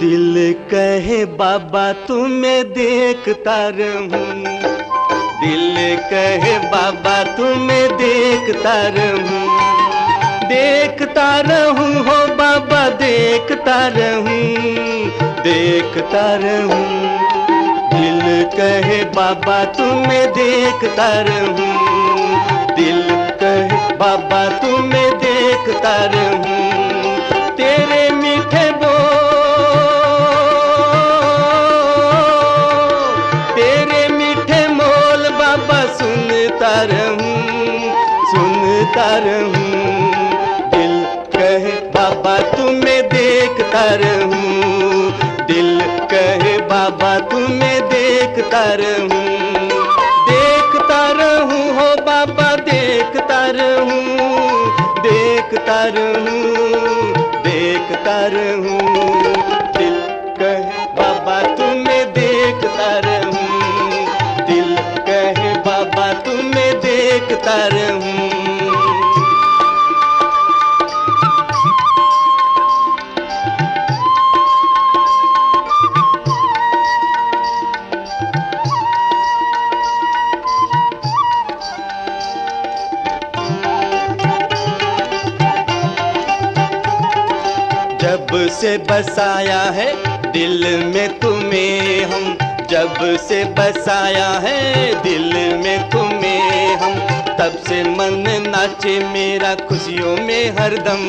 दिल कहे बाबा तुम्हें देखता रहूं, दिल कहे बाबा तुम्हें देखता रहूं, देखता रहूं हो बाबा देखता रहूं, देखता रहूं। दिल कहे बाबा तुम्हें देखता रहूं, दिल कहे बाबा तुम्हें देखता रहूं। तेरे मीठे सुनता रहूं, दिल कहे बाबा तुम्हें देखता रहूं, दिल कहे बाबा तुम्हें देखता रहूं, देखता रहूं हो बाबा देखता रहूं, देखता रहूं, देखता रहूं। दिल कहे बाबा तुम्हें देखता रहूं, दिल कहे बाबा तुम्हें देखता रहूं। जब से बसाया है दिल में तुम्हें हम, जब से बसाया है दिल में तुम्हें हम, तब से मन नाचे मेरा खुशियों में हरदम,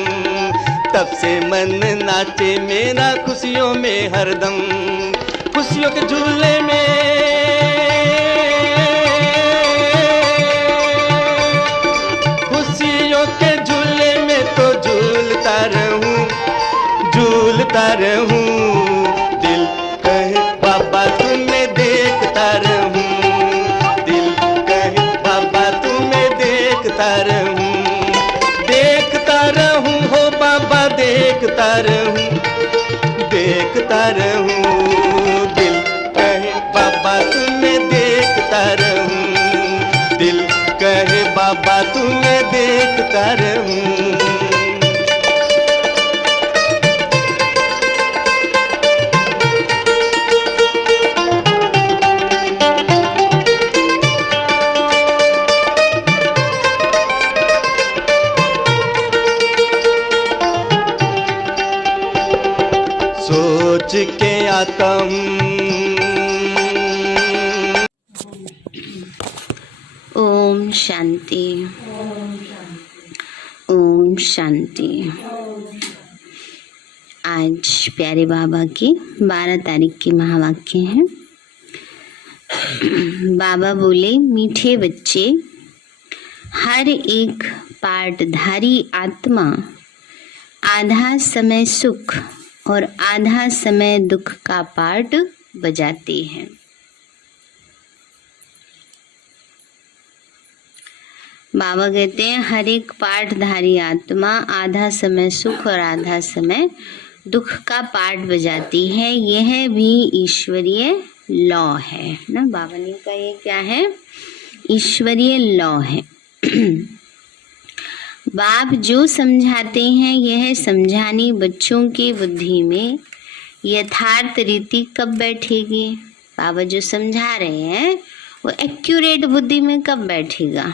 तब से मन नाचे मेरा खुशियों में हरदम। खुशियों के झूले में, खुशियों के झूले में तो झूलता रहूं, झूलता रहूं। दिल कहे बाबा तुम्हें देखता रहूं, दिल कहे बाबा तुम्हें देखता रहूं, देखता रहूं हो बाबा देखता रहूं, देखता रहूं। दिल कहे बाबा तुम्हें देखता रहूं, दिल कहे बाबा तुम्हें देखता रहूं। सोच के आता हूँ। ओम शांति, ओम शांति। आज प्यारे बाबा की 12 तारीख की महावाक्य है। बाबा बोले, मीठे बच्चे, हर एक पाठधारी आत्मा आधा समय सुख और आधा समय दुख का पार्ट बजाते हैं। बाबा कहते हैं हर एक पाठधारी आत्मा आधा समय सुख और आधा समय दुख का पार्ट बजाती है। यह भी ईश्वरीय लॉ है ना। बाबा ने कहा ये क्या है? ईश्वरीय लॉ है। बाप जो समझाते हैं यह समझानी बच्चों की बुद्धि में यथार्थ रीति कब बैठेगी? बाबा जो समझा रहे हैं वो एक्यूरेट बुद्धि में कब बैठेगा?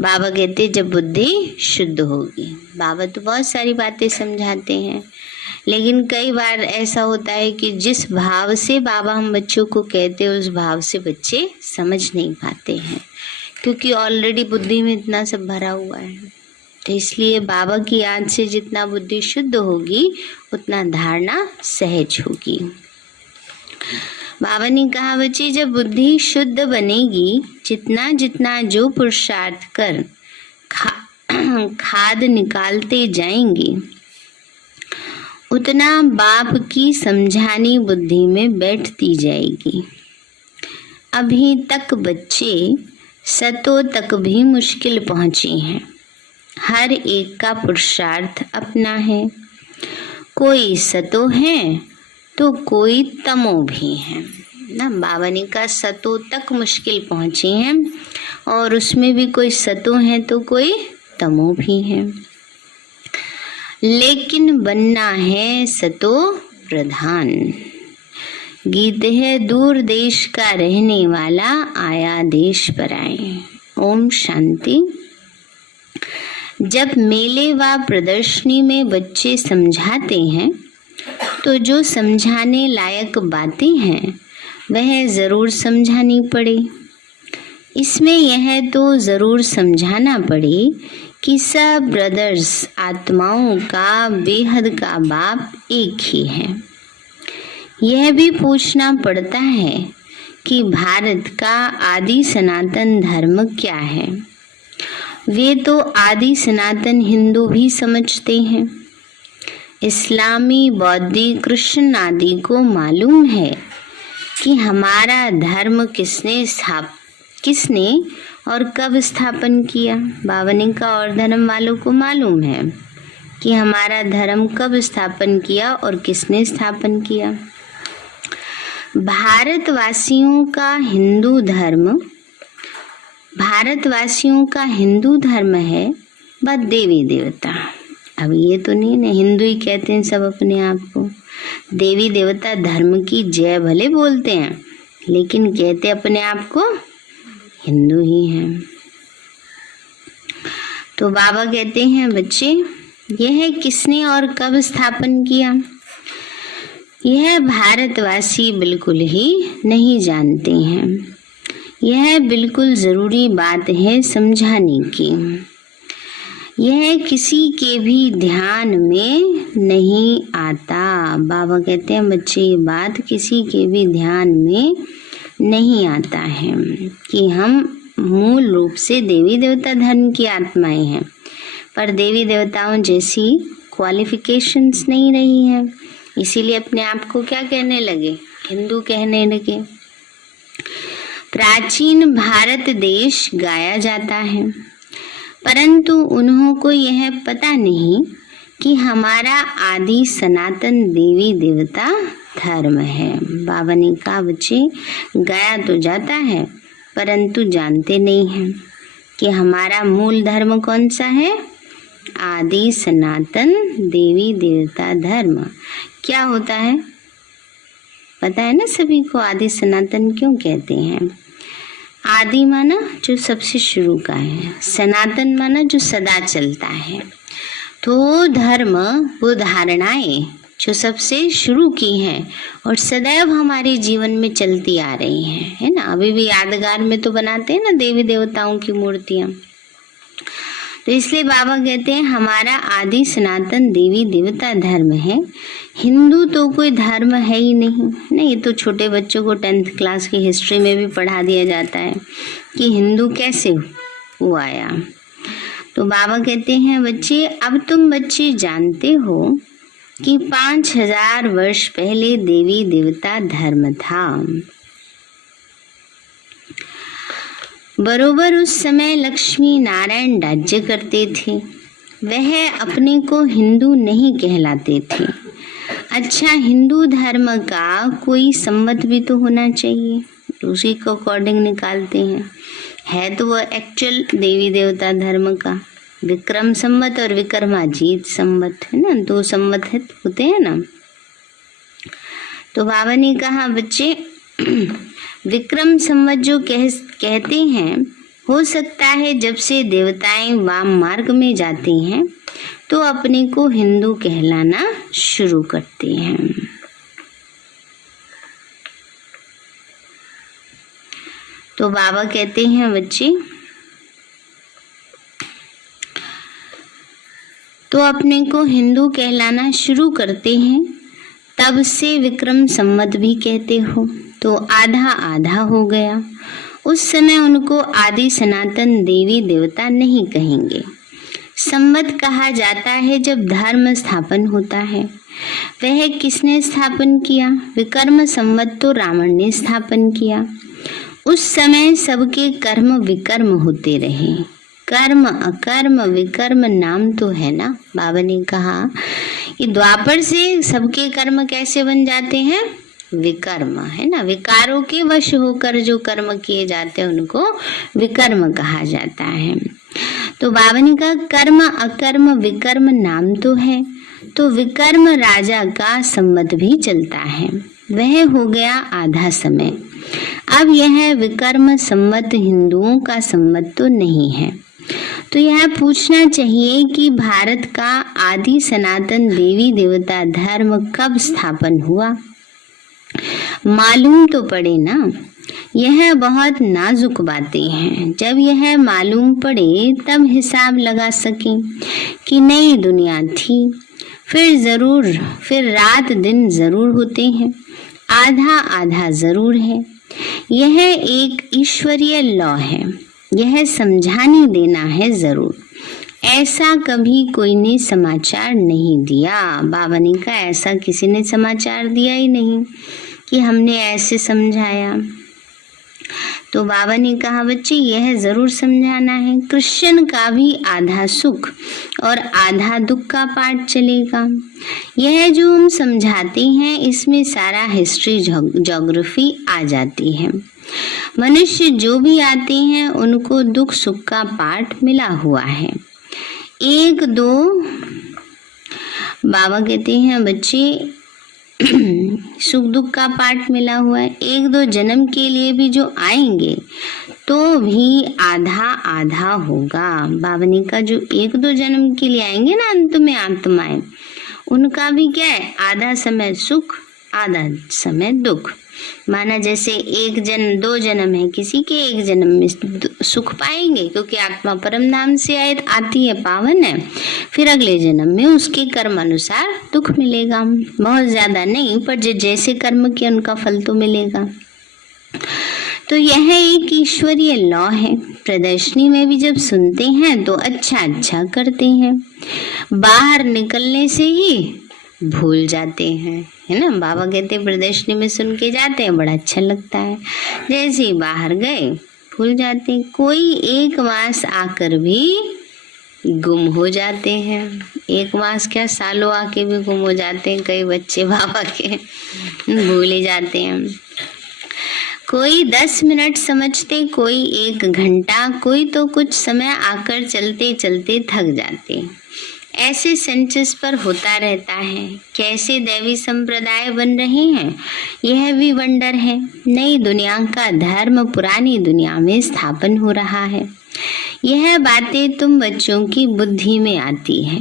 बाबा कहते जब बुद्धि शुद्ध होगी। बाबा तो बहुत सारी बातें समझाते हैं, लेकिन कई बार ऐसा होता है कि जिस भाव से बाबा हम बच्चों को कहते हैं उस भाव से बच्चे समझ नहीं पाते हैं, क्योंकि ऑलरेडी बुद्धि में इतना सब भरा हुआ है। तो इसलिए बाबा की याद से जितना बुद्धि शुद्ध होगी उतना धारणा सहज होगी। बाबा ने कहा बच्चे जब बुद्धि शुद्ध बनेगी, जितना जितना जो पुरुषार्थ कर खाद निकालते जाएंगे उतना बाप की समझानी बुद्धि में बैठती जाएगी। अभी तक बच्चे सतों तक भी मुश्किल पहुंचे हैं। हर एक का पुरुषार्थ अपना है। कोई सतो है तो कोई तमो भी है ना। बाबा ने कहा सतों तक मुश्किल पहुंची हैं और उसमें भी कोई सतो है तो कोई तमो भी है। लेकिन बनना है सतो प्रधान। गीत है दूर देश का रहने वाला, आया देश पर आए। ओम शांति। जब मेले व प्रदर्शनी में बच्चे समझाते हैं तो जो समझाने लायक बातें हैं वह ज़रूर समझानी पड़े। इसमें यह तो ज़रूर समझाना पड़े कि सब ब्रदर्स आत्माओं का बेहद का बाप एक ही है। यह भी पूछना पड़ता है कि भारत का आदि सनातन धर्म क्या है। वे तो आदि सनातन हिंदू भी समझते हैं। इस्लामी, बौद्धी, कृष्ण आदि को मालूम है कि हमारा धर्म किसने और कब स्थापन किया। बाबा ने कहा और धर्म वालों को मालूम है कि हमारा धर्म कब स्थापन किया और किसने स्थापन किया। भारतवासियों का हिंदू धर्म है बस देवी देवता। अब ये तो नहीं ना, हिंदू ही कहते हैं सब अपने आप को। देवी देवता धर्म की जय भले बोलते हैं लेकिन कहते अपने आप को हिंदू ही हैं। तो बाबा कहते हैं बच्चे, यह किसने और कब स्थापन किया यह भारतवासी बिल्कुल ही नहीं जानते हैं। यह बिल्कुल ज़रूरी बात है समझाने की। यह किसी के भी ध्यान में नहीं आता। बाबा कहते हैं बच्चे, ये बात किसी के भी ध्यान में नहीं आता है कि हम मूल रूप से देवी देवता धर्म की आत्माएं हैं, पर देवी देवताओं जैसी क्वालिफिकेशंस नहीं रही हैं, इसीलिए अपने आप को क्या कहने लगे, हिंदू कहने लगे। प्राचीन भारत देश गाया जाता है, परंतु उन्हों को यह पता नहीं कि हमारा आदि सनातन देवी देवता धर्म है। बाबा ने कहा बच्चे, गाया तो जाता है परंतु जानते नहीं हैं कि हमारा मूल धर्म कौन सा है, आदि सनातन देवी देवता धर्म। क्या होता है पता है ना सभी को, आदि सनातन क्यों कहते हैं। आदि माना जो सबसे शुरू का है, सनातन माना जो सदा चलता है। तो धर्म वो धारणाएं जो सबसे शुरू की हैं और सदैव हमारे जीवन में चलती आ रही हैं, है ना। अभी भी यादगार में तो बनाते हैं ना देवी देवताओं की मूर्तियां। तो इसलिए बाबा कहते हैं हमारा आदि सनातन देवी देवता धर्म है। हिंदू तो कोई धर्म है ही नहीं। नहीं, ये तो छोटे बच्चों को 10th क्लास की हिस्ट्री में भी पढ़ा दिया जाता है कि हिंदू कैसे हुआ आया। तो बाबा कहते हैं बच्चे, अब तुम बच्चे जानते हो कि 5000 वर्ष पहले देवी देवता धर्म था। बरोबर उस समय लक्ष्मी नारायण राज्य करते थे। वह अपने को हिंदू नहीं कहलाते थे। अच्छा, हिंदू धर्म का कोई संवत भी तो होना चाहिए, उसी को अकॉर्डिंग निकालते हैं। है तो वो एक्चुअल देवी देवता धर्म का विक्रम संवत और विक्रमाजीत संवत, है ना, 2 संवत होते हैं ना। तो बाबा ने कहा बच्चे, विक्रम संवत जो कहते हैं, हो सकता है जब से देवताएं वाम मार्ग में जाते हैं तो अपने को हिंदू कहलाना शुरू करते हैं। तो बाबा कहते हैं बच्चे, तो अपने को हिंदू कहलाना शुरू करते हैं, तब से विक्रम संवत भी कहते हो तो आधा आधा हो गया। उस समय उनको आदि सनातन देवी देवता नहीं कहेंगे। संवत कहा जाता है जब धर्म स्थापन होता है। वह किसने स्थापन किया? विकर्म संवत तो रावण ने स्थापन किया। उस समय सबके कर्म विकर्म होते रहे। कर्म अकर्म विकर्म नाम तो है ना। बाबा ने कहा कि द्वापर से सबके कर्म कैसे बन जाते हैं? विकर्म, है ना। विकारों के वश होकर जो कर्म किए जाते हैं उनको विकर्म कहा जाता है। तो बाबा ने कहा कर्म अकर्म विकर्म नाम तो है, तो विकर्म राजा का संवत भी चलता है, वह हो गया आधा समय। अब यह विकर्म संवत हिंदुओं का संवत तो नहीं है। तो यह पूछना चाहिए कि भारत का आदि सनातन देवी देवता धर्म कब स्थापन हुआ? मालूम तो पड़े ना। यह बहुत नाजुक बातें हैं। जब यह मालूम पड़े तब हिसाब लगा सकें कि नई दुनिया थी। फिर रात दिन जरूर होते हैं, आधा आधा जरूर है। यह एक ईश्वरीय लॉ है, यह समझाने देना है जरूर। ऐसा कभी कोई ने समाचार नहीं दिया। बाबा ने कहा ऐसा किसी ने समाचार दिया ही नहीं कि हमने ऐसे समझाया। तो बाबा ने कहा बच्चे यह जरूर समझाना है, कृष्ण का भी आधा सुख और आधा दुख का पाठ चलेगा। यह जो हम समझाते हैं इसमें सारा हिस्ट्री ज्योग्राफी आ जाती है। मनुष्य जो भी आते हैं उनको दुख सुख का पाठ मिला हुआ है। एक दो बाबा कहते हैं बच्चे सुख दुख का पाठ मिला हुआ है। एक दो जन्म के लिए भी जो आएंगे तो भी आधा आधा होगा। बाबा ने कहा जो एक दो जन्म के लिए आएंगे ना अंत में आत्माएं, उनका भी क्या है, आधा समय सुख आधा समय दुख। माना जैसे दो जन्म है किसी के, एक जन्म में सुख पाएंगे क्योंकि आत्मा परम धाम से आती है, पावन है। फिर अगले जन्म में उसके कर्म अनुसार दुख मिलेगा, बहुत ज्यादा नहीं पर जैसे कर्म किया उनका फल तो मिलेगा। तो यह एक ईश्वरीय लॉ है। प्रदर्शनी में भी जब सुनते हैं तो अच्छा अच्छा करते हैं, बाहर निकलने से ही भूल जाते हैं, है ना। बाबा कहते प्रदर्शनी में सुन के जाते हैं, बड़ा अच्छा लगता है, जैसे ही बाहर गए भूल जाते हैं। कोई एक मास आकर भी गुम हो जाते हैं, एक मास क्या सालों आके भी गुम हो जाते हैं। कई बच्चे बाबा के भूल ही जाते हैं। कोई 10 मिनट समझते, कोई 1 घंटा, कोई तो कुछ समय आकर चलते चलते थक जाते। ऐसे सेंचुस पर होता रहता है। कैसे दैवी संप्रदाय बन रहे हैं यह भी वंडर है। नई दुनिया का धर्म पुरानी दुनिया में स्थापन हो रहा है। यह बातें तुम बच्चों की बुद्धि में आती है।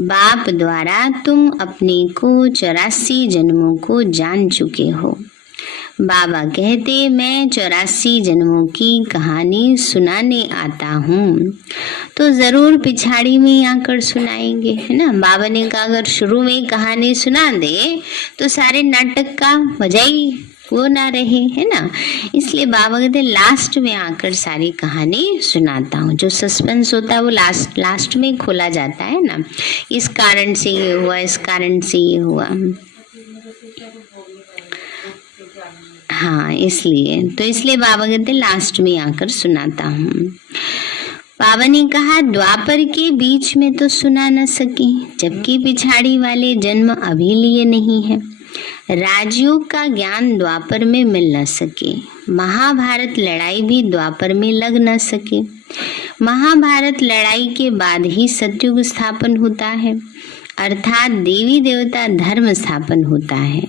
बाप द्वारा तुम अपने को 84 जन्मों को जान चुके हो। बाबा कहते मैं 84 जन्मों की कहानी सुनाने आता हूँ। तो जरूर पिछाड़ी में आकर सुनाएंगे, है ना। बाबा ने कहा अगर शुरू में कहानी सुना दे तो सारे नाटक का वजह ही वो ना रहे, है ना। इसलिए बाबा कहते लास्ट में आकर सारी कहानी सुनाता हूँ। जो सस्पेंस होता है वो लास्ट में खोला जाता है ना, इस कारण से ये हुआ, इस कारण से ये हुआ। हाँ इसलिए बाबा कहते लास्ट में आकर सुनाता हूँ। बाबा ने कहा द्वापर के बीच में तो सुना न सके, जबकि पिछाड़ी वाले जन्म अभी लिए नहीं है। राजयोग का ज्ञान द्वापर में मिल न सके, महाभारत लड़ाई भी द्वापर में लग न सके। महाभारत लड़ाई के बाद ही सतयुग स्थापन होता है, अर्थात देवी देवता धर्म स्थापन होता है।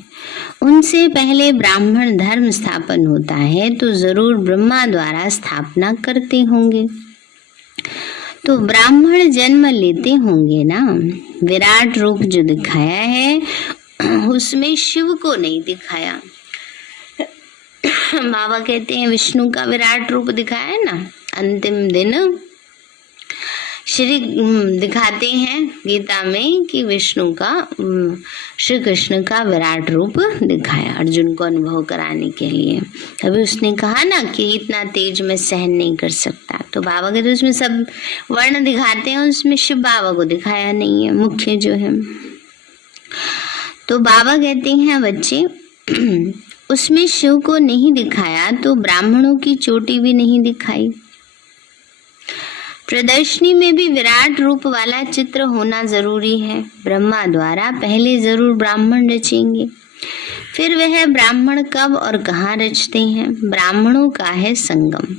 उनसे पहले ब्राह्मण धर्म स्थापन होता है, तो जरूर ब्रह्मा द्वारा स्थापना करते होंगे। तो ब्राह्मण जन्म लेते होंगे ना। विराट रूप जो दिखाया है उसमें शिव को नहीं दिखाया। बाबा कहते हैं विष्णु का विराट रूप दिखाया है ना, अंतिम दिन श्री दिखाते हैं गीता में कि विष्णु का श्री कृष्ण का विराट रूप दिखाया अर्जुन को अनुभव कराने के लिए। अभी उसने कहा ना कि इतना तेज मैं सहन नहीं कर सकता, तो बाबा के तो उसमें सब वर्ण दिखाते हैं, उसमें शिव बाबा को दिखाया नहीं है, मुख्य जो है। तो बाबा कहते हैं बच्चे उसमें शिव को नहीं दिखाया तो ब्राह्मणों की चोटी भी नहीं दिखाई। प्रदर्शनी में भी विराट रूप वाला चित्र होना जरूरी है। ब्रह्मा द्वारा पहले जरूर ब्राह्मण रचेंगे, फिर वह ब्राह्मण कब और कहाँ रचते हैं। ब्राह्मणों का है संगम,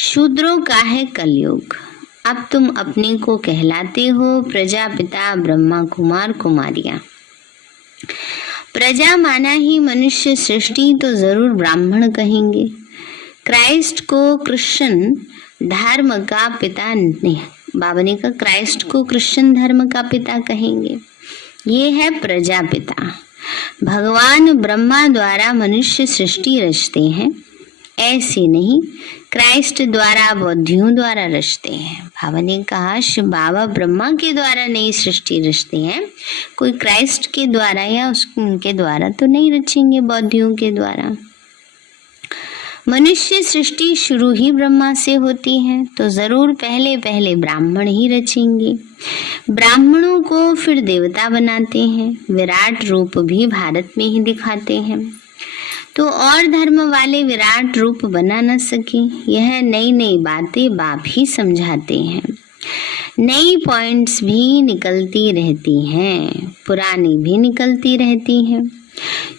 शूद्रों का है कलयुग। अब तुम अपने को कहलाते हो प्रजापिता ब्रह्मा कुमार कुमारियां। प्रजा माना ही मनुष्य सृष्टि, तो जरूर ब्राह्मण कहेंगे। क्राइस्ट को कृष्ण धर्म का पिता नहीं, बाबा ने कहा क्राइस्ट को कृष्ण धर्म का पिता कहेंगे। ये है प्रजापिता। भगवान ब्रह्मा द्वारा मनुष्य सृष्टि रचते हैं, ऐसे नहीं क्राइस्ट द्वारा बौद्धियों द्वारा रचते हैं। बाबा ने कहा शिव बाबा ब्रह्मा के द्वारा नहीं सृष्टि रचते हैं, कोई क्राइस्ट के द्वारा या उनके द्वारा तो नहीं रचेंगे, बौद्धियों के द्वारा। मनुष्य सृष्टि शुरू ही ब्रह्मा से होती है, तो जरूर पहले पहले ब्राह्मण ही रचेंगे। ब्राह्मणों को फिर देवता बनाते हैं, विराट रूप भी भारत में ही दिखाते हैं। तो और धर्म वाले विराट रूप बना न सके, यह नई नई बातें बाप ही समझाते हैं। नई पॉइंट्स भी निकलती रहती हैं, पुरानी भी निकलती रहती हैं,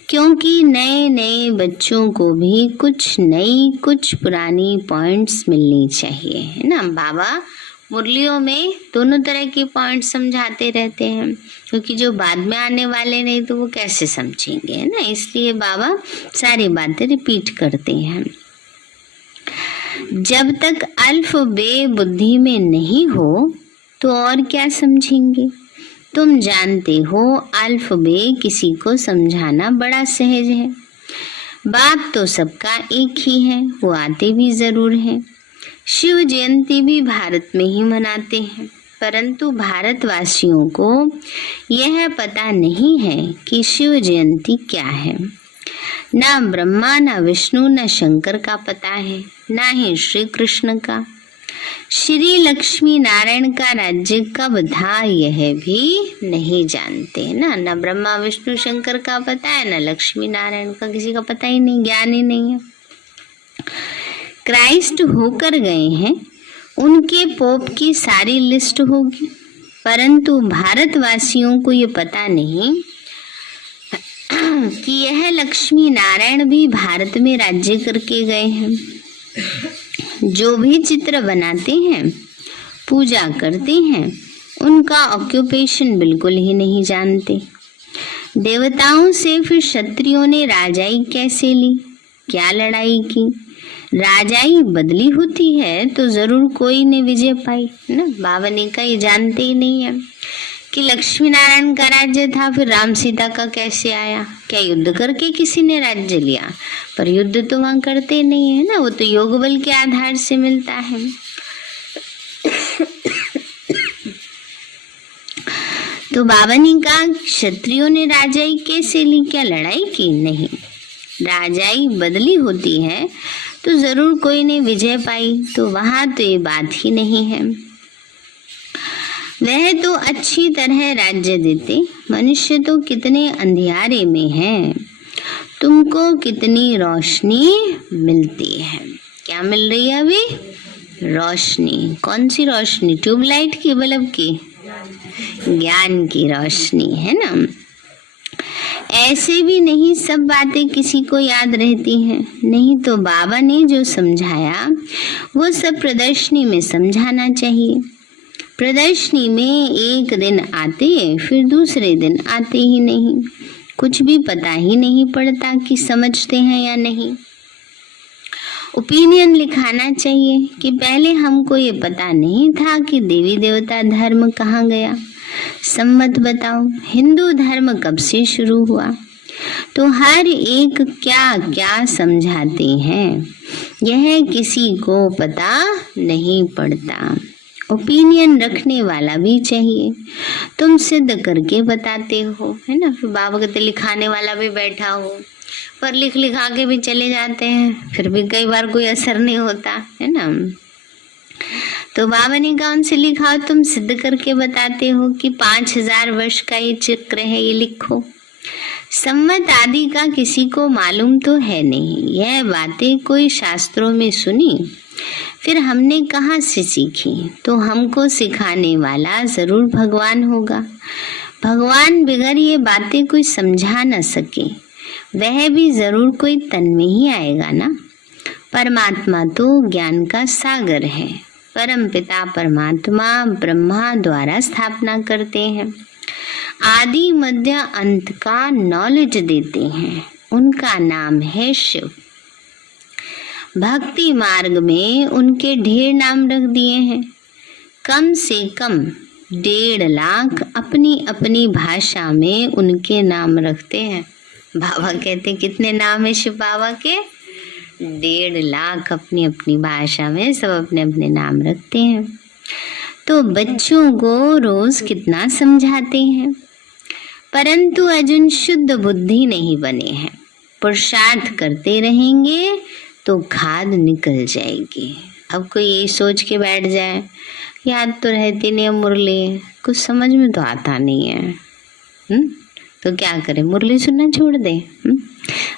क्योंकि नए नए बच्चों को भी कुछ नई कुछ पुरानी पॉइंट्स मिलनी चाहिए, है ना। बाबा मुरलियों में दोनों तरह के पॉइंट्स समझाते रहते हैं, क्योंकि जो बाद में आने वाले नहीं तो वो कैसे समझेंगे, है ना। इसलिए बाबा सारी बातें रिपीट करते हैं। जब तक अल्फ बे बुद्धि में नहीं हो तो और क्या समझेंगे। तुम जानते हो अल्फ बे किसी को समझाना बड़ा सहज है। बाप तो सबका एक ही है, वो आते भी जरूर हैं। शिव जयंती भी भारत में ही मनाते हैं, परंतु भारतवासियों को यह पता नहीं है कि शिव जयंती क्या है। ना ब्रह्मा ना विष्णु ना शंकर का पता है, ना ही श्री कृष्ण का। श्री लक्ष्मी नारायण का राज्य कब था यह भी नहीं जानते ना। ना ब्रह्मा विष्णु शंकर का पता है, ना लक्ष्मी नारायण का, किसी का पता ही नहीं, ज्ञान ही नहीं है। क्राइस्ट होकर गए हैं, उनके पोप की सारी लिस्ट होगी, परंतु भारतवासियों को ये पता नहीं कि यह लक्ष्मी नारायण भी भारत में राज्य करके गए हैं। जो भी चित्र बनाते हैं, पूजा करते हैं, उनका ऑक्यूपेशन बिल्कुल ही नहीं जानते। देवताओं से फिर क्षत्रियों ने राजाई कैसे ली, क्या लड़ाई की। राजाई बदली होती है तो जरूर कोई ने विजय पाई ना। बाबा ने कहा ये जानते ही नहीं है कि लक्ष्मी नारायण का राज्य था, फिर राम सीता का कैसे आया। क्या युद्ध करके किसी ने राज्य लिया, पर युद्ध तो वहां करते नहीं है ना, वो तो योग बल के आधार से मिलता है। तो बाबा ने कहा क्षत्रियों ने राजाई कैसे ली, क्या लड़ाई की, नहीं। राजाई बदली होती है तो जरूर कोई ने विजय पाई, तो वहां तो ये बात ही नहीं है। वह तो अच्छी तरह राज्य देते, मनुष्य तो कितने अंधियारे में है। तुमको कितनी रोशनी मिलती है, क्या मिल रही है अभी, रोशनी। कौन सी रोशनी, ट्यूबलाइट की, बल्ब की, ज्ञान की रोशनी, है ना। ऐसे भी नहीं सब बातें किसी को याद रहती हैं, नहीं तो बाबा ने जो समझाया वो सब प्रदर्शनी में समझाना चाहिए। प्रदर्शनी में एक दिन आते, फिर दूसरे दिन आते ही नहीं, कुछ भी पता ही नहीं पड़ता कि समझते हैं या नहीं। ओपिनियन लिखाना चाहिए कि पहले हमको ये पता नहीं था कि देवी देवता धर्म कहाँ गया। सम्मत बताओ, हिंदू धर्म कब से शुरू हुआ। तो हर एक क्या क्या समझाते हैं, यह किसी को पता नहीं पड़ता। ओपिनियन रखने वाला भी चाहिए, तुम सिद्ध करके बताते हो, है ना। फिर बाबा कहते लिखाने वाला भी बैठा हो, पर लिखा के भी चले जाते हैं, फिर भी कई बार कोई असर नहीं होता, है ना। तो बाबा ने कहा उनसे लिखाओ, तुम सिद्ध करके बताते हो कि 5000 वर्ष का ये चक्र है, ये लिखो। सम्मत आदि का किसी को मालूम तो है नहीं, यह बातें कोई शास्त्रों में सुनी, फिर हमने कहाँ से सीखी। तो हमको सिखाने वाला जरूर भगवान होगा। भगवान बगैर ये बातें कोई समझा न सके, वह भी जरूर कोई तन में ही आएगा ना। परमात्मा तो ज्ञान का सागर है, परम पिता परमात्मा ब्रह्मा द्वारा स्थापना करते हैं। आदि मध्य अंत का नॉलेज देते हैं, उनका नाम है शिव। भक्ति मार्ग में उनके ढेर नाम रख दिए हैं। कम से कम 1.5 लाख अपनी अपनी भाषा में उनके नाम रखते हैं। बाबा कहते कितने नाम है शिव बाबा के? 1.5 लाख अपनी अपनी भाषा में सब अपने अपने नाम रखते हैं। तो बच्चों को रोज कितना समझाते हैं, परंतु अर्जुन शुद्ध बुद्धि नहीं बने हैं। पुरुषार्थ करते रहेंगे तो खाद निकल जाएगी। अब कोई यही सोच के बैठ जाए, याद तो रहती नहीं है मुरली, कुछ समझ में तो आता नहीं है, तो क्या करें, मुरली सुनना छोड़ दे।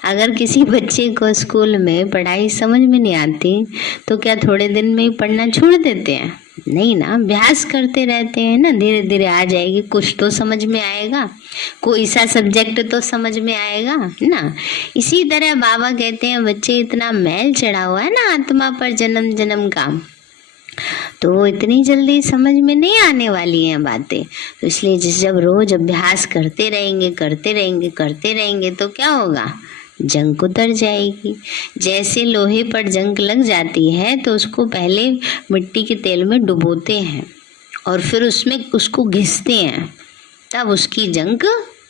अगर किसी बच्चे को स्कूल में पढ़ाई समझ में नहीं आती तो क्या थोड़े दिन में ही पढ़ना छोड़ देते हैं? नहीं ना, अभ्यास करते रहते हैं ना, धीरे धीरे आ जाएगी, कुछ तो समझ में आएगा, कोई सा सब्जेक्ट तो समझ में आएगा ना। इसी तरह बाबा कहते हैं बच्चे इतना मैल चढ़ा हुआ है ना आत्मा पर जन्म जन्म का, तो इतनी जल्दी समझ में नहीं आने वाली हैं बातें। तो इसलिए जब रोज अभ्यास करते रहेंगे तो क्या होगा, जंग उतर जाएगी। जैसे लोहे पर जंग लग जाती है तो उसको पहले मिट्टी के तेल में डुबोते हैं और फिर उसमें उसको घिसते हैं, तब उसकी जंग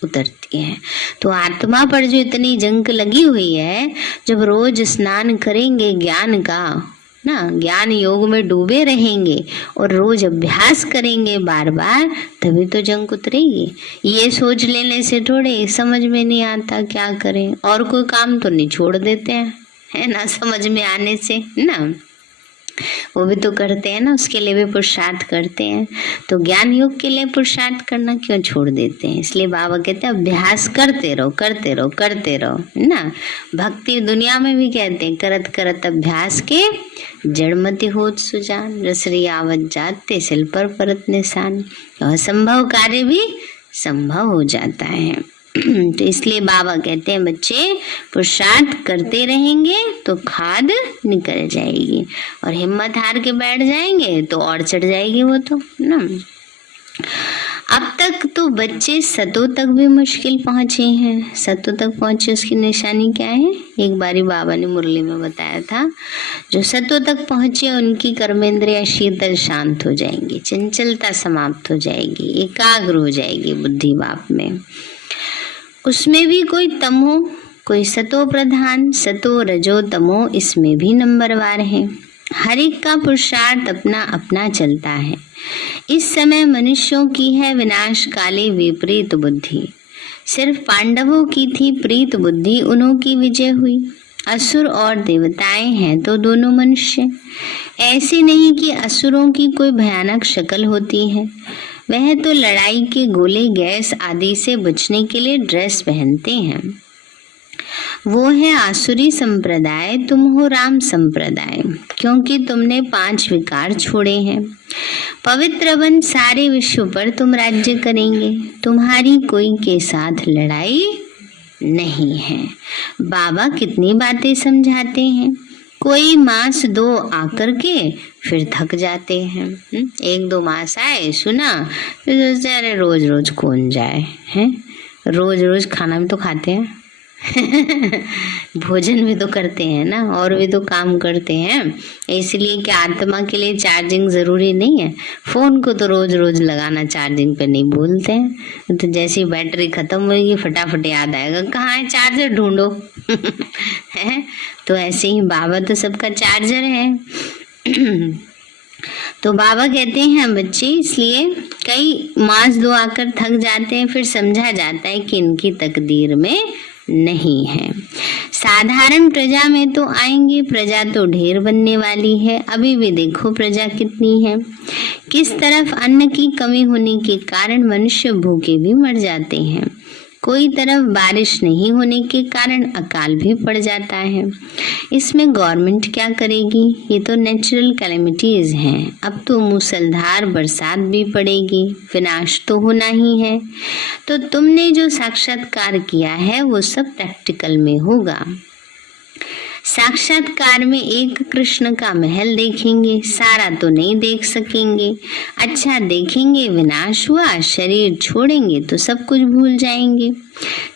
उतरती है। तो आत्मा पर जो इतनी जंग लगी हुई है, जब रोज स्नान करेंगे ज्ञान का ना, ज्ञान योग में डूबे रहेंगे और रोज अभ्यास करेंगे बार बार, तभी तो जंग उतरेगी। ये सोच लेने से थोड़े समझ में नहीं आता क्या करें, और कोई काम तो नहीं छोड़ देते हैं, है ना, समझ में आने से ना, वो भी तो करते हैं ना, उसके लिए भी पुरुषार्थ करते हैं। तो ज्ञान योग के लिए पुरुषार्थ करना क्यों छोड़ देते हैं? इसलिए बाबा कहते हैं अभ्यास करते रहो ना। भक्ति दुनिया में भी कहते हैं करत करत अभ्यास के जड़मति होत सुजान, रसरी आवत जाते सिल पर परत निशान। असंभव कार्य भी संभव हो जाता है। तो इसलिए बाबा कहते हैं बच्चे पुरुषार्थ करते रहेंगे तो खाद निकल जाएगी, और हिम्मत हार के बैठ जाएंगे तो और चढ़ जाएगी वो तो ना। अब तक तो बच्चे सतों तक भी मुश्किल पहुंचे हैं। सतों तक पहुंचे उसकी निशानी क्या है? एक बारी बाबा ने मुरली में बताया था, जो सतों तक पहुंचे उनकी कर्मेंद्रियां शीतल शांत हो जाएंगी, चंचलता समाप्त हो जाएगी, एकाग्र हो जाएगी बुद्धि बाप में। उसमें भी कोई तमो कोई सतो प्रधान, सतो रजो तमो इसमें भी नंबरवार है। हर एक का पुरुषार्थ अपना अपना चलता है। इस समय मनुष्यों की है विनाश काले विपरीत बुद्धि। सिर्फ पांडवों की थी प्रीत बुद्धि, उन्हों की विजय हुई। असुर और देवताएं हैं तो दोनों मनुष्य। ऐसे नहीं कि असुरों की कोई भयानक शक्ल होती है, वह तो लड़ाई के गोले गैस आदि से बचने के लिए ड्रेस पहनते हैं। वो है आसुरी संप्रदाय, तुम हो राम संप्रदाय, क्योंकि तुमने 5 विकार छोड़े हैं। पवित्र बन सारे विश्व पर तुम राज्य करेंगे, तुम्हारी कोई के साथ लड़ाई नहीं है। बाबा कितनी बातें समझाते हैं, कोई मास 2 आकर के फिर थक जाते हैं। 1-2 मास आए, सुना, फिर सोचते अरे रोज रोज कौन जाए, हैं रोज रोज खाना भी तो खाते हैं भोजन भी तो करते हैं ना, और भी तो काम करते हैं। इसलिए कि आत्मा के लिए चार्जिंग जरूरी नहीं है। फोन को तो रोज रोज लगाना चार्जिंग पे नहीं बोलते हैं। तो जैसी बैटरी खत्म होगी फटाफट याद आएगा कहाँ है चार्जर, ढूंढो है। तो ऐसे ही बाबा तो सबका चार्जर है तो बाबा कहते हैं बच्चे, इसलिए कई मास 2 आकर थक जाते हैं, फिर समझा जाता है कि इनकी तकदीर में नहीं है। साधारण प्रजा में तो आएंगे, प्रजा तो ढेर बनने वाली है। अभी भी देखो प्रजा कितनी है। किस तरफ अन्न की कमी होने के कारण मनुष्य भूखे भी मर जाते हैं, कोई तरफ बारिश नहीं होने के कारण अकाल भी पड़ जाता है। इसमें गवर्नमेंट क्या करेगी? ये तो नेचुरल कैलेमिटीज हैं। अब तो मूसलधार बरसात भी पड़ेगी, विनाश तो होना ही है। तो तुमने जो साक्षात्कार किया है वो सब प्रैक्टिकल में होगा। साक्षात्कार में एक कृष्ण का महल देखेंगे, सारा तो नहीं देख सकेंगे। अच्छा देखेंगे, विनाश हुआ, शरीर छोड़ेंगे तो सब कुछ भूल जाएंगे।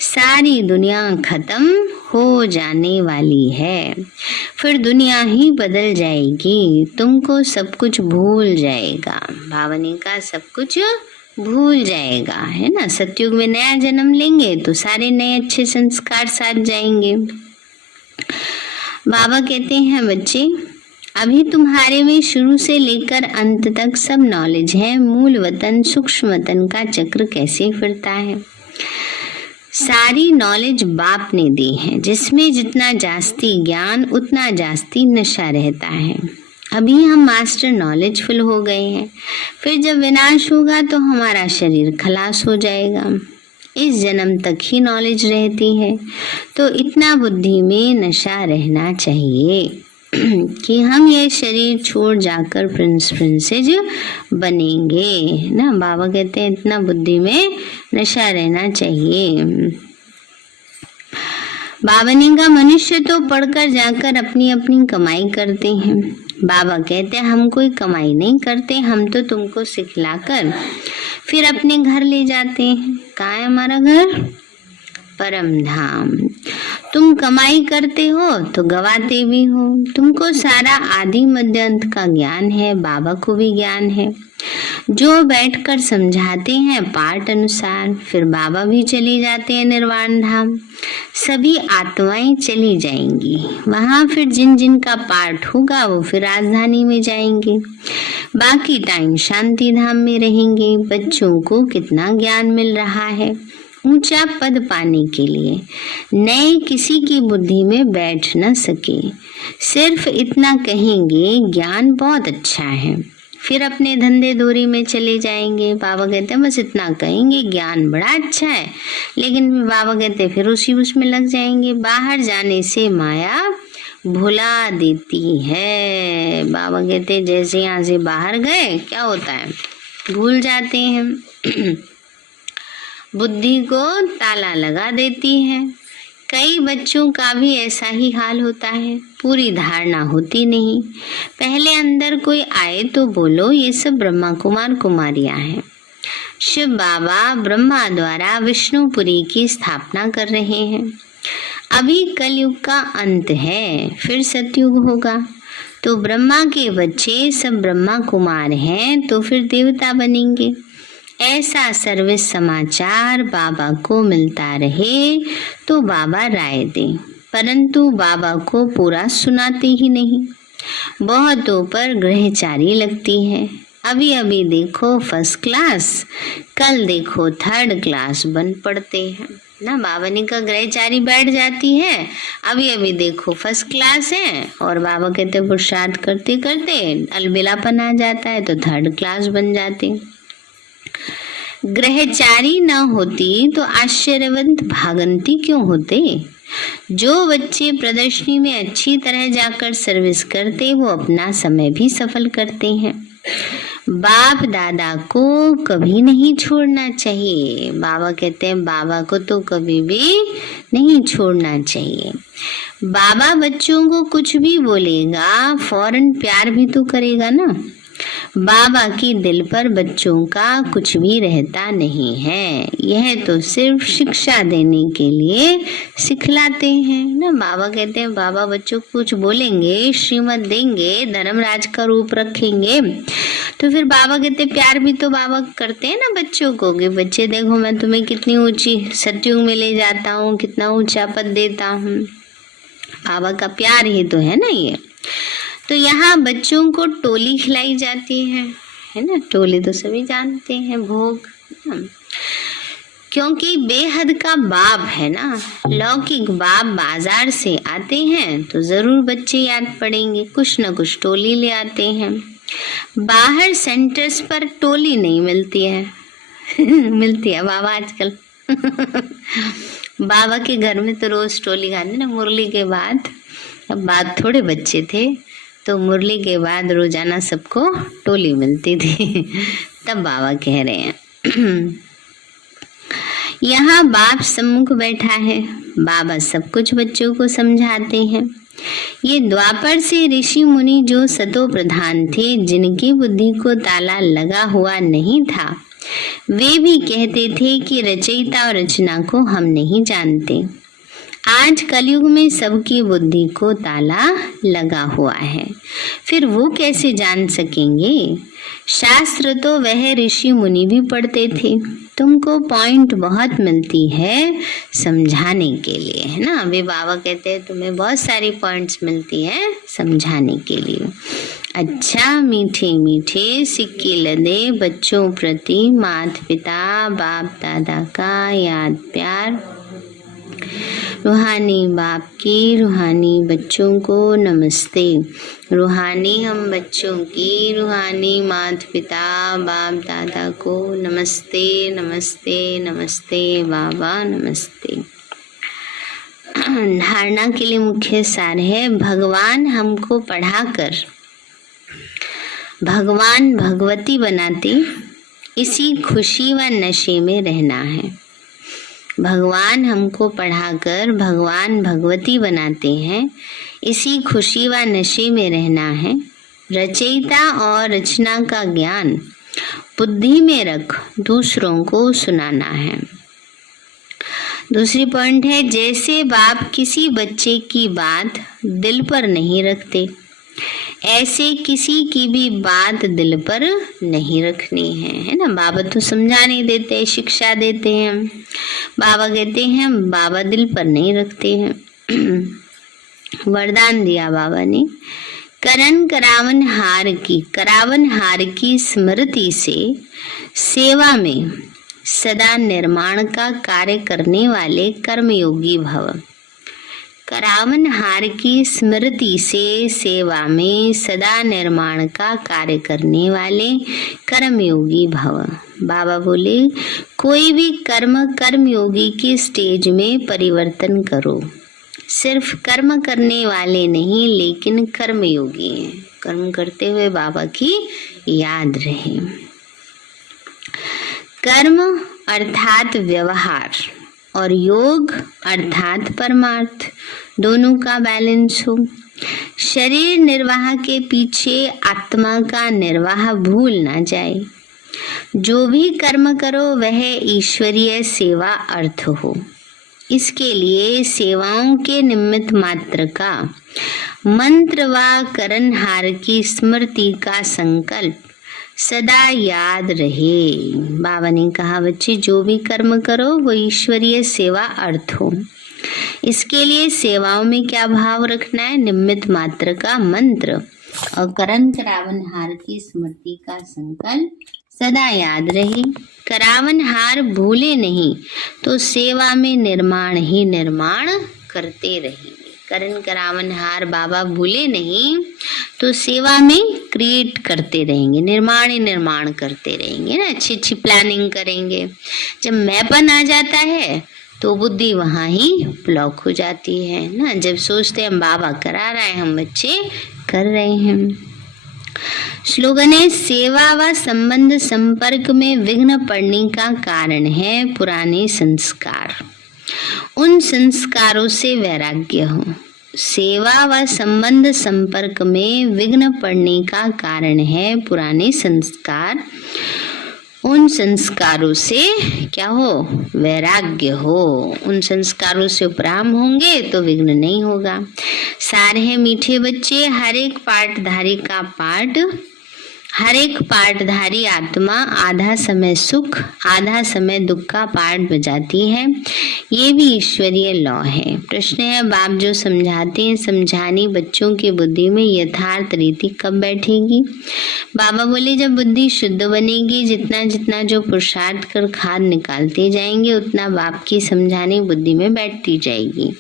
सारी दुनिया खत्म हो जाने वाली है, फिर दुनिया ही बदल जाएगी, तुमको सब कुछ भूल जाएगा। भावनी का सब कुछ भूल जाएगा, है ना। सतयुग में नया जन्म लेंगे तो सारे नए अच्छे संस्कार साथ जाएंगे। बाबा कहते हैं, बच्चे अभी तुम्हारे में शुरू से लेकर अंत तक सब नॉलेज है। मूल वतन सूक्ष्म वतन का चक्र कैसे फिरता है, सारी नॉलेज बाप ने दी है, जिसमें जितना जास्ती ज्ञान उतना जास्ती नशा रहता है। अभी हम मास्टर नॉलेजफुल हो गए हैं, फिर जब विनाश होगा तो हमारा शरीर खलास हो जाएगा। इस जन्म तक ही नॉलेज रहती है, तो इतना बुद्धि में नशा रहना चाहिए कि हम ये शरीर छोड़ जाकर प्रिंस प्रिंसेज बनेंगे ना। बाबा कहते हैं इतना बुद्धि में नशा रहना चाहिए। बाबा ने कहा मनुष्य तो पढ़कर जाकर अपनी अपनी कमाई करते हैं। बाबा कहते हैं हम कोई कमाई नहीं करते, हम तो तुमको सिखलाकर फिर अपने घर ले जाते हैं। कहाँ है हमारा घर? परम धाम। तुम कमाई करते हो तो गवाते भी हो। तुमको सारा आदि मध्य अंत का ज्ञान है, बाबा को भी ज्ञान है, जो बैठकर समझाते हैं पाठ अनुसार। फिर बाबा भी चली जाते हैं निर्वाण धाम, सभी आत्माएं चली जाएंगी वहां। फिर जिन जिन का पाठ होगा वो फिर राजधानी में जाएंगे, बाकी टाइम शांति धाम में रहेंगे। बच्चों को कितना ज्ञान मिल रहा है, ऊंचा पद पाने के लिए नए किसी की बुद्धि में बैठ न सके, सिर्फ इतना कहेंगे ज्ञान बहुत अच्छा है, फिर अपने धंधे दूरी में चले जाएंगे। बाबा कहते हैं बस इतना कहेंगे ज्ञान बड़ा अच्छा है, लेकिन बाबा कहते हैं फिर उसी उसमें लग जाएंगे। बाहर जाने से माया भुला देती है। बाबा कहते हैं जैसे यहाँ से बाहर गए क्या होता है, भूल जाते हैं, बुद्धि को ताला लगा देती है। कई बच्चों का भी ऐसा ही हाल होता है, पूरी धारणा होती नहीं। पहले अंदर कोई आए तो बोलो ये सब ब्रह्मा कुमार कुमारियां हैं। शिव बाबा ब्रह्मा द्वारा विष्णुपुरी की स्थापना कर रहे हैं। अभी कलयुग का अंत है, फिर सतयुग होगा, तो ब्रह्मा के बच्चे सब ब्रह्मा कुमार हैं तो फिर देवता बनेंगे। ऐसा सर्विस समाचार बाबा को मिलता रहे तो बाबा राय दें, परंतु बाबा को पूरा सुनाते ही नहीं। बहुतों पर ग्रहचारी लगती है। अभी अभी देखो फर्स्ट क्लास, कल देखो थर्ड क्लास बन पड़ते हैं ना। बाबा ने का ग्रहचारी बैठ जाती है, अभी अभी देखो फर्स्ट क्लास है, और बाबा कहते पुरुषार्थ करते करते अलबेलापन आ जाता है तो थर्ड क्लास बन जाते। ग्रहचारी न होती तो आश्चर्यवंत भागंती क्यों होते। जो बच्चे प्रदर्शनी में अच्छी तरह जाकर सर्विस करते वो अपना समय भी सफल करते हैं। बाप दादा को कभी नहीं छोड़ना चाहिए। बाबा कहते हैं बाबा को तो कभी भी नहीं छोड़ना चाहिए। बाबा बच्चों को कुछ भी बोलेगा फौरन प्यार भी तो करेगा ना। बाबा की दिल पर बच्चों का कुछ भी रहता नहीं है, यह तो सिर्फ शिक्षा देने के लिए सिखलाते हैं ना। बाबा कहते हैं बाबा बच्चों को कुछ बोलेंगे, श्रीमत देंगे, धर्मराज का रूप रखेंगे, तो फिर बाबा कहते प्यार भी तो बाबा करते हैं ना बच्चों को, कि बच्चे देखो मैं तुम्हें कितनी ऊंची सतयुग में ले जाता हूँ, कितना ऊंचा पद देता हूँ। बाबा का प्यार ही तो है ना ये। तो यहाँ बच्चों को टोली खिलाई जाती है ना। टोली तो सभी जानते हैं, भोग, क्योंकि बेहद का बाप है ना। लौकिक बाप बाजार से आते हैं तो जरूर बच्चे याद पड़ेंगे, कुछ न कुछ टोली ले आते हैं। बाहर सेंटर्स पर टोली नहीं मिलती है मिलती है बाबा आजकल बाबा के घर में तो रोज टोली खाते ना, मुरली के बाद। अब बात थोड़े बच्चे थे तो मुरली के बाद रोजाना सबको टोली मिलती थी तब बाबा कह रहे हैं यहाँ बाप सम्मुख बैठा है, बाबा सब कुछ बच्चों को समझाते हैं। ये द्वापर से ऋषि मुनि जो सतो प्रधान थे, जिनकी बुद्धि को ताला लगा हुआ नहीं था, वे भी कहते थे कि रचयिता और रचना को हम नहीं जानते। आज कलयुग में सबकी बुद्धि को ताला लगा हुआ है, फिर वो कैसे जान सकेंगे? शास्त्र तो वह ऋषि मुनि भी पढ़ते थे। तुमको पॉइंट बहुत मिलती है समझाने के लिए, है ना। वे बाबा कहते हैं तुम्हें बहुत सारी पॉइंट्स मिलती है समझाने के लिए। अच्छा मीठे मीठे सिक्के लदे बच्चों प्रति माता पिता बाप दादा का याद प्यार। रूहानी बाप की रूहानी बच्चों को नमस्ते। रूहानी हम बच्चों की रूहानी माता पिता बाप दादा को नमस्ते नमस्ते नमस्ते बाबा नमस्ते। धारणा के लिए मुख्य सार है, भगवान हमको पढ़ाकर भगवान भगवती बनाते, इसी खुशी व नशे में रहना है। भगवान हमको पढ़ाकर भगवान भगवती बनाते हैं, इसी खुशी व नशे में रहना है। रचयिता और रचना का ज्ञान बुद्धि में रख दूसरों को सुनाना है। दूसरी पॉइंट है, जैसे बाप किसी बच्चे की बात दिल पर नहीं रखते, ऐसे किसी की भी बात दिल पर नहीं रखनी है ना। बाबा तो समझाने देते, शिक्षा देते हैं, बाबा कहते हैं बाबा दिल पर नहीं रखते हैं। वरदान दिया बाबा ने, करावन हार की स्मृति से सेवा में सदा निर्माण का कार्य करने वाले कर्मयोगी भव। करावन हार की स्मृति से सेवा में सदा निर्माण का कार्य करने वाले कर्मयोगी भव। बाबा बोले कोई भी कर्मयोगी की स्टेज में परिवर्तन करो। सिर्फ कर्म करने वाले नहीं, लेकिन कर्मयोगी हैं, कर्म करते हुए बाबा की याद रहे। कर्म अर्थात व्यवहार और योग अर्थात परमार्थ, दोनों का बैलेंस हो। शरीर निर्वाह के पीछे आत्मा का निर्वाह भूल ना जाए। जो भी कर्म करो वह ईश्वरीय सेवा अर्थ हो। इसके लिए सेवाओं के निमित्त मात्र का मंत्र व करणहार की स्मृति का संकल्प सदा याद रहे। बाबा ने कहा बच्चे जो भी कर्म करो वो ईश्वरीय सेवा अर्थ हो। इसके लिए सेवाओं में क्या भाव रखना है? निमित्त मात्र का मंत्र और करावनहार की स्मृति का संकल्प सदा याद रहे। करावनहार भूले नहीं तो सेवा में निर्माण ही निर्माण करते रहेंगे। करावनहार बाबा भूले नहीं तो सेवा में क्रिएट करते रहेंगे, निर्माण ही निर्माण करते रहेंगे ना। अच्छी अच्छी प्लानिंग करेंगे। जब मैपन आ जाता है तो बुद्धि वहाँ ही ब्लॉक हो जाती है ना। जब सोचते हैं बाबा करा रहा है, हम बच्चे कर रहे हैं। स्लोगन है, सेवा व संबंध संपर्क में विघ्न पड़ने का कारण है पुराने संस्कार। उन संस्कारों से वैराग्य हो। सेवा व संबंध संपर्क में विघ्न पड़ने का कारण है पुराने संस्कार। उन संस्कारों से क्या हो? वैराग्य हो। उन संस्कारों से उपराम होंगे तो विघ्न नहीं होगा। सार है मीठे बच्चे, हर एक पाठधारी का पाठ, हर एक पाठधारी आत्मा आधा समय सुख आधा समय दुख का पाठ बजाती है। ये भी ईश्वरीय लॉ है। प्रश्न है, बाप जो समझाते हैं समझानी बच्चों की बुद्धि में यथार्थ रीति कब बैठेगी? बाबा बोले जब बुद्धि शुद्ध बनेगी, जितना जितना जो पुरुषार्थ कर खाद निकालते जाएंगे उतना बाप की समझानी बुद्धि में बैठती जाएगी।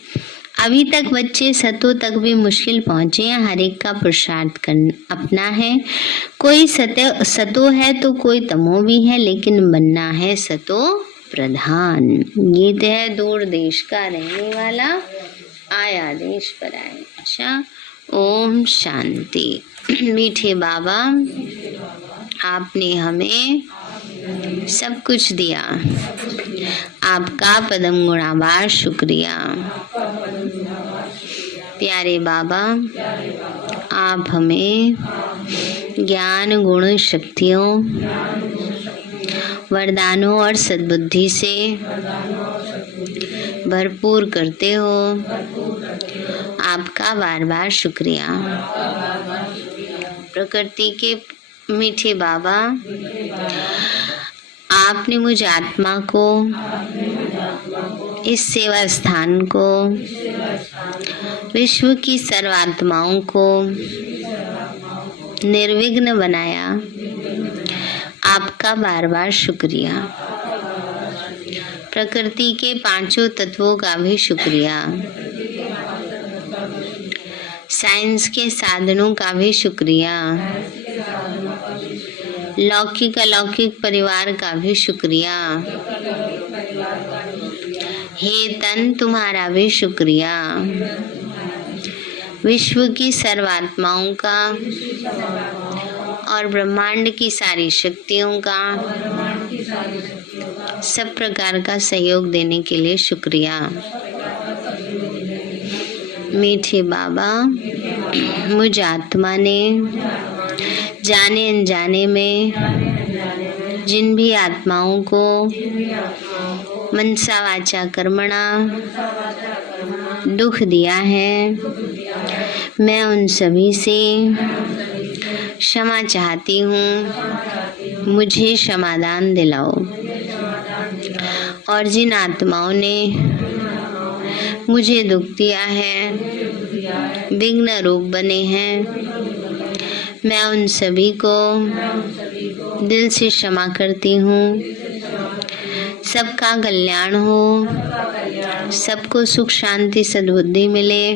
अभी तक बच्चे सतो तक भी मुश्किल पहुंचे हैं। हर एक का पुरुषार्थ करना अपना है। कोई सतो है तो कोई तमो भी है, लेकिन बनना है सतो प्रधान। गीत है, दूर देश का रहने वाला आया देश पर आए। अच्छा, ओम शांति। मीठे बाबा आपने हमें सब कुछ दिया। आपका पदम गुणावार शुक्रिया। प्यारे बाबा, आप हमें ज्ञान, गुण, शक्तियों, वरदानों और सद्बुद्धि से भरपूर करते हो। आपका बार बार शुक्रिया। प्रकृति के मीठे बाबा, आपने मुझ आत्मा को, इस सेवा स्थान को, विश्व की सर्वात्माओं को निर्विघ्न बनाया। आपका बार बार शुक्रिया। प्रकृति के पांचों तत्वों का भी शुक्रिया। साइंस के साधनों का भी शुक्रिया। लौकिक अलौकिक परिवार का भी शुक्रिया। हे तन, तुम्हारा भी शुक्रिया। विश्व की सर्वात्माओं का और ब्रह्मांड की सारी शक्तियों का, सब प्रकार का सहयोग देने के लिए शुक्रिया। मीठे बाबा, मुझ आत्मा ने जाने अनजाने में जिन भी आत्माओं को मनसा वाचा कर्मणा दुख दिया है, मैं उन सभी से क्षमा चाहती हूँ। मुझे क्षमादान दिलाओ। और जिन आत्माओं ने मुझे दुख दिया है, विघ्न रूप बने हैं, मैं उन सभी को दिल से क्षमा करती हूँ। सबका कल्याण हो, सबको सुख शांति सद्बुद्धि मिले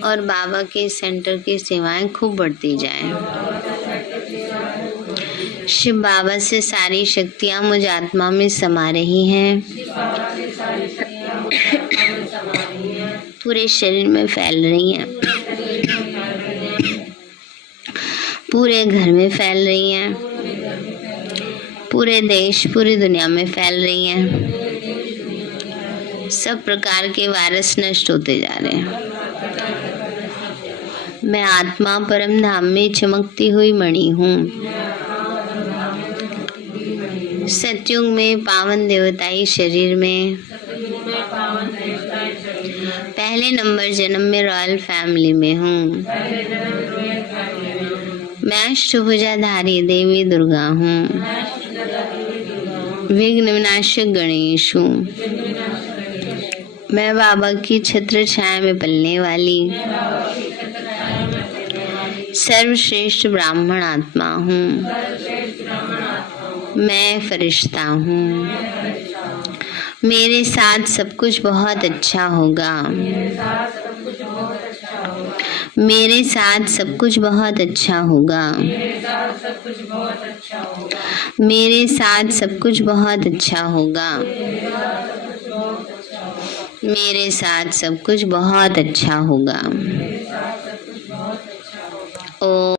और बाबा के सेंटर की सेवाएं खूब बढ़ती जाएं। शिव बाबा से सारी शक्तियाँ मुझ आत्मा में समा रही हैं, पूरे शरीर में फैल रही हैं, पूरे घर में फैल रही हैं, पूरे देश पूरी दुनिया में फैल रही हैं। सब प्रकार के वायरस नष्ट होते जा रहे हैं। मैं आत्मा परम धाम में चमकती हुई मणि हूँ। सतयुग में पावन देवताई शरीर में पहले नंबर जन्म में रॉयल फैमिली में हूँ। मैं अष्टभुजाधारी देवी दुर्गा हूँ। विघ्न विनाशक गणेश हूँ। मैं बाबा की छत्र छाया में पलने वाली सर्वश्रेष्ठ ब्राह्मण आत्मा हूँ। मैं फरिश्ता हूँ। मेरे साथ सब कुछ बहुत अच्छा होगा। मेरे साथ सब कुछ बहुत अच्छा होगा। मेरे साथ सब कुछ बहुत अच्छा होगा। मेरे साथ सब कुछ बहुत अच्छा होगा। ओ